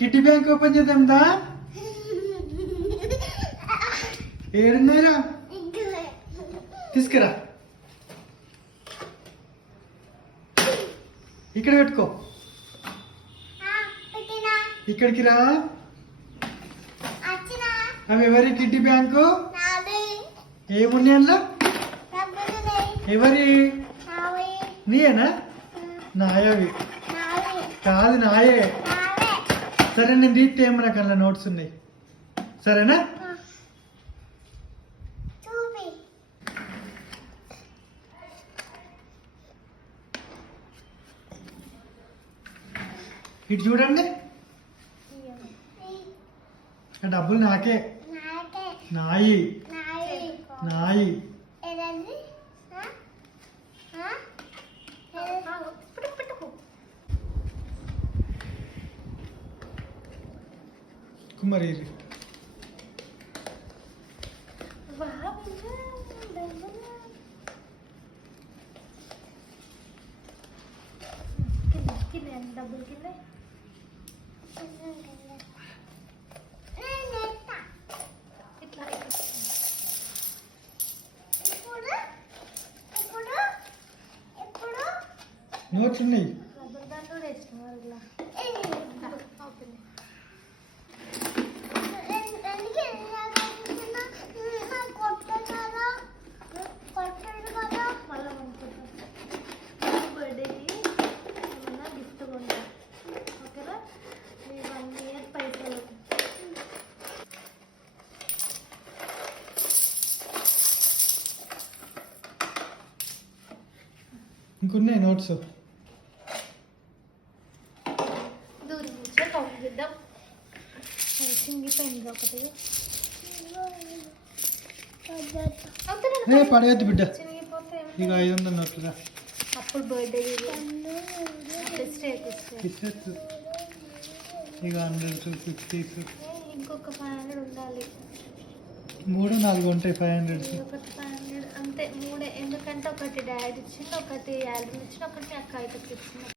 Kitty bank open చేద్దాం దా. ఏడున్నాయిరా తీసుకురా. ఇక్కడ పెట్టుకో. ఇక్కడికి రా. అవి ఎవరి కిట్టి బ్యాంకు? ఏమున్నాయి అందులో? ఎవరి? నీయేనా? నాయవి కాదు, నాయే. సరే నేను తీస్తే ఏమో నాకు అందులో నోట్స్ ఉన్నాయి. సరేనా? ఇటు చూడండి. డబ్బులు నాకే. నాయి నాయి. కుమారి డబ్బులు కింద నోట్స్ ఉన్నాయి. ఇంకున్నాయి నోట్స్. పడేద్దు బిడ్డ. ఇక 500 నోట్లుగా. అప్పుడు బర్త్డే ఇక 100, 50. ఇంకొక 500 ఉండాలి. 3, 4 ఉంటాయి 500. ఒకటి 500 అంతే. 3 ఎందుకంటే ఒకటి డాడీ ఇచ్చింది, ఒకటి ఆల్బమ్ ఇచ్చింది, ఒకటి అక్క అయితే ఇచ్చింది.